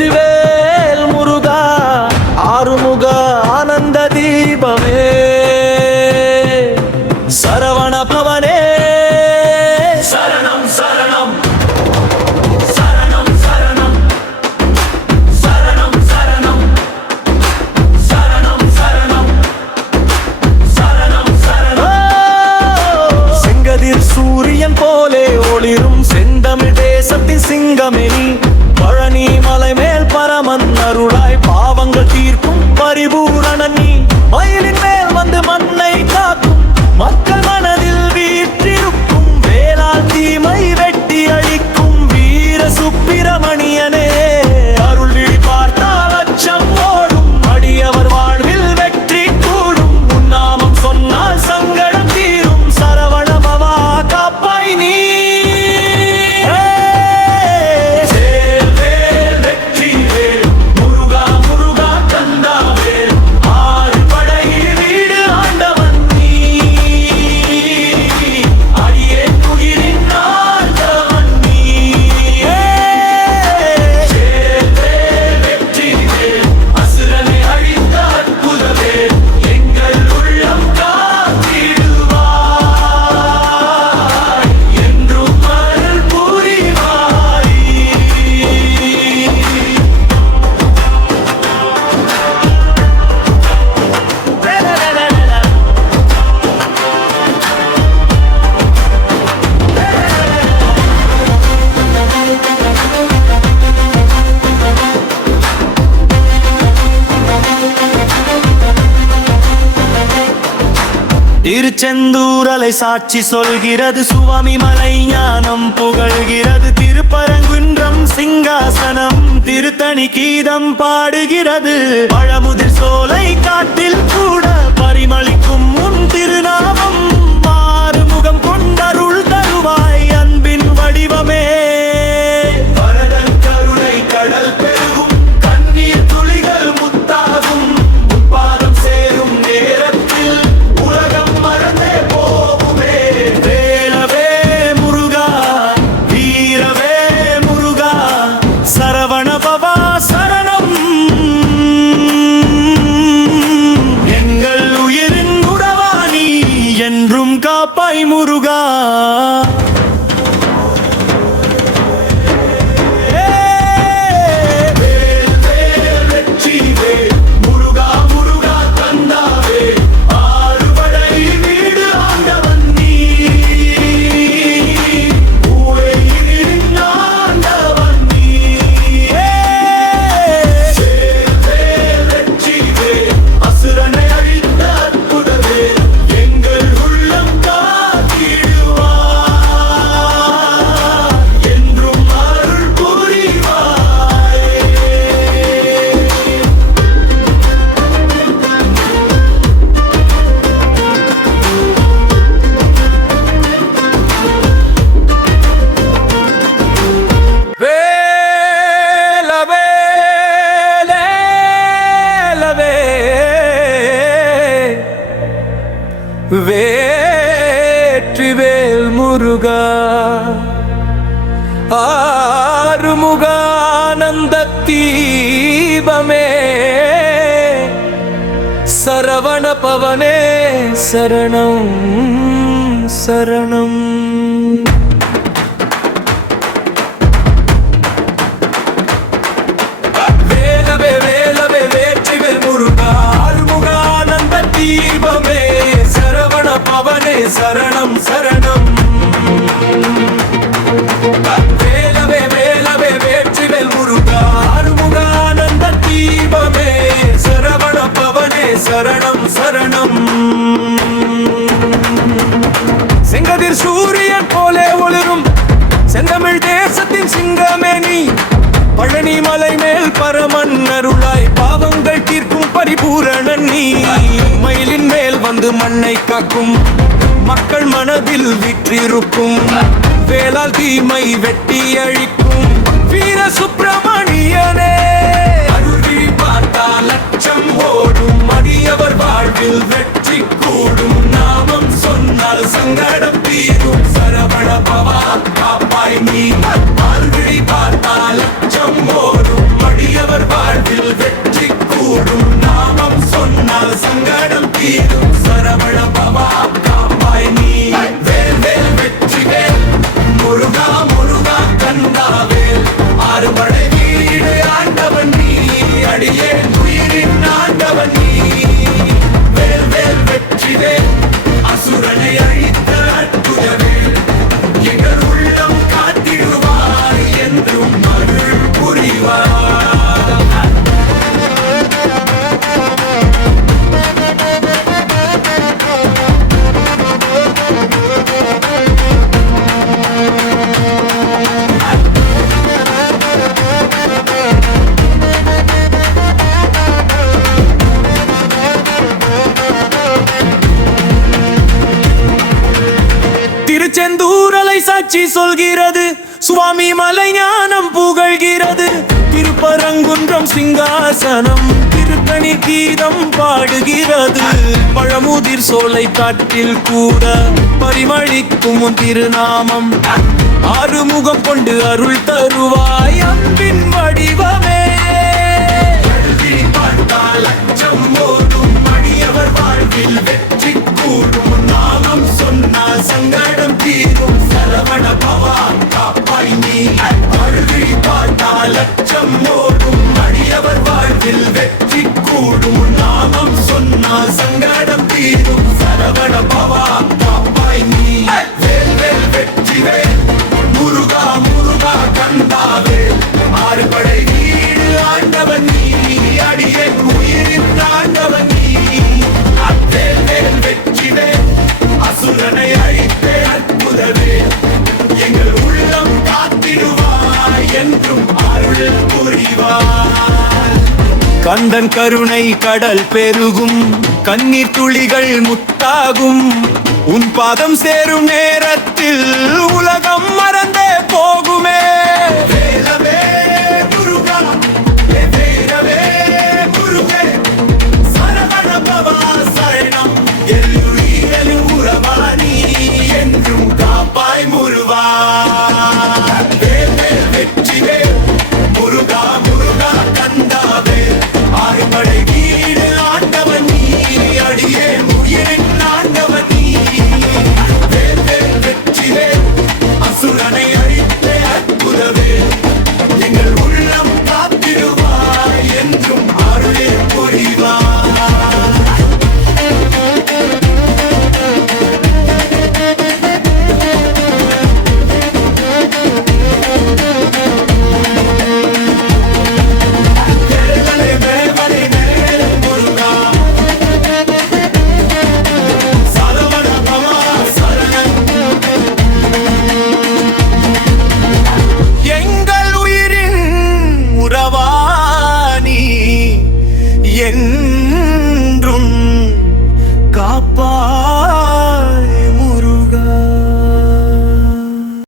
வெற்றிவேல் முருகா ஆறுமுக ஆனந்த தீபமே சரவண பவனே சரணம் சரணம் சரணம் சரணம் சரணம் சரணம் சரணம் சரணம் சரணம் சரணம் செங்கதிர் சூரியன் போலே ஒளிரும் செந்தமிழ் தேசத்தின் சிங்கமெனி பழனி மலை மேல் பரமன் அருளாய் பாவங்கள் தீர்க்கும் பரிபூரணன் நீ மயிலின் மேல் வந்து மண்ணை காக்கும் மக்கள் மனதில் வீற்றிருக்கும் வேளாண் தீமை வெட்டி அழிக்கும் வீர சுப்பிரமணியனே அருள் விழி பார்த்தால் அச்சம் ஓடும் அடியவர் வாழ்வில் வெற்றி கூடும் உன்னாமம் சொன்னால் சங்கடம் தீரும் சரவண பவா காப்பாய் நீ திருச்செந்தூரலை சாட்சி சொல்கிறது சுவாமி மலை ஞானம் புகழ்கிறது திருப்பரங்குன்றம் சிங்காசனம் திருத்தணி கீதம் பாடுகிறது பழமுதிர் சோலை காட்டில் கூட பரிமளிக்கும் உன் திருநாமம் மாறுமுகம் கொண்டருள் தருவாய் அன்பின் வடிவமே வரதன் கருணை கடல் பெருகும் கண்ணீர் துளிகள் முத்தாகும் முப்பாதம் சேரும் நேரத்தில் உலகம் மறந்தே போகுமே வேலவே முருகா வீரவே முருகா சரவண பவா சரணம் எங்கள் உயிரின் உடவானி என்றும் காப்பாய் முருகா வேற்றிவேல் முருகா ஆறுமுக ஆனந்த தீபமே சரவண பவனே சரணம் சரணம் வேலவே வேலவே வேற்றிவேல் முருகா ஆறுமுக ஆனந்த தீபமே சரவண பவனே சரணம் சரணம் வேலவே வேலவே வேற்றிவேல் முருகா ஆறுமுக ஆனந்த தீபமே சரவண பவனே சரணம் சரணம் செங்கதிர் சூரியன் போலே ஒளிரும் செந்தமிழ் தேசத்தின் சிங்கமே நீ பழனி மலை மேல் பரமன் அருளாய் பாவங்கள் தீர்க்கும் பரிபூரணன் நீ மயிலின் மேல் வந்து மண்ணை காக்கும் மக்கள் மனதில் விற்றிருக்கும் வேளால் தீமை வெட்டி அழிக்கும் வீர சுப்பிரமணியனே அருள் பார்த்தால் லட்சம் ஓடும் அடியவர் வாழ்வில் வெற்றி கூடும் நாமம் சொன்னால் சங்கடம் தீரும் சரவண பவா காப்பாய் நீ அருள் பார்த்தால் லட்சம் ஓடும் அடிய திருச்செந்தூரலை சாட்சி சொல்கிறது, சுவாமி மலை ஞானம் புகழ்கிறது. திருப்பரங்குன்றம் சிங்காசனம் திருத்தணி கீதம் பாடுகிறது. பழமுதிர் சோலை காட்டில் கூட பரிமளிக்கும் உன் திருநாமம். ஆறுமுகம் கொண்டு அருள் தருவாய் அன்பின் வடிவமே. லட்சம் ஓடும் அடியவர் வாழ்வில் வெற்றி கூடும். நாமம் சொன்னால் சங்கடம் தீரும். சரவண பவா காப்பாய் நீ. அருகி பார்த்தால் லட்சம் ஓடும் அடியவர் வாழ்வில் வெற்றி கூடும். நாமம் சொன்னால் சங்கடம் தீரும். சரவண பவா காப்பாய் நீ. வேல் வேல் வெற்றி வேல் முருகா முருகா கந்தாவே. ஆறுபடை வீடு ஆண்டவன் நீ. அடியே உயிரின் ஆண்டவன் நீ. வேல் வேல் வெற்றி வேல் அசுரனை அழித்தே அற்புதவே. எங்கள் உள்ளம் காத்திடுவாய் என்றும் அருள் புரிவாய். கந்தன் கருணை கடல் பெருகும். கண்ணீர் துளிகள் முத்தாகும். உன் பாதம் சேரும் நேரத்தில் உலகம் மறந்தே போகுமே.